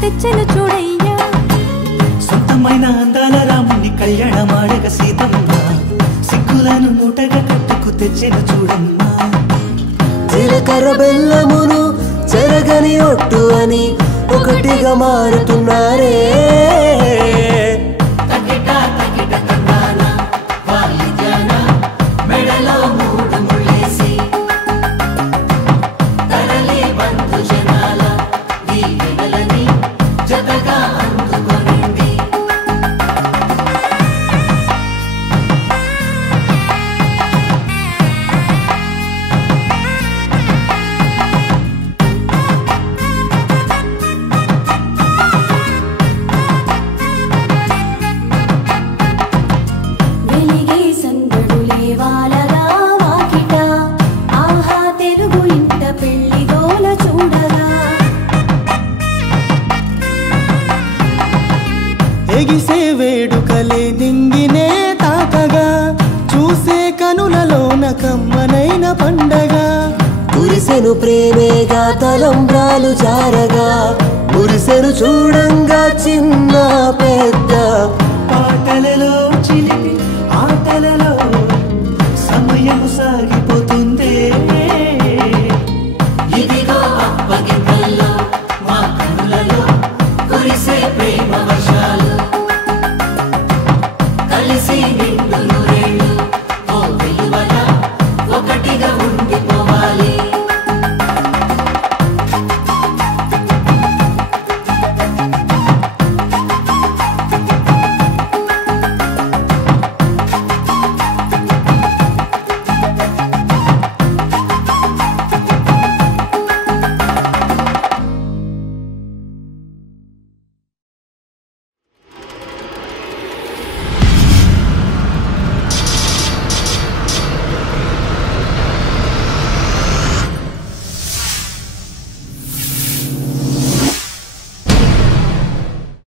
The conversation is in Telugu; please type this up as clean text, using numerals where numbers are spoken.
తెచ్చను చూడయ్యా సొంతమైన అందాల రాముని కళ్యాణమాడగ సీతమ్మ సిగ్గులను మూటగా కట్టుకు తెచ్చను చూడమ్మా జీలకర్ర బెల్లమును చెరగని ఒట్టు అని ఒకటిగా మారుతున్నారే ఎగిసే వేడుకలే దింగినే తాకగా చూసే కనులలోన కమ్మనైన పండగ కురిసెను ప్రేమేగా తలంబ్రాలు జారగా మురిసెను చూడంగా చిన్న పెద్ద పాటలలో చిలిపి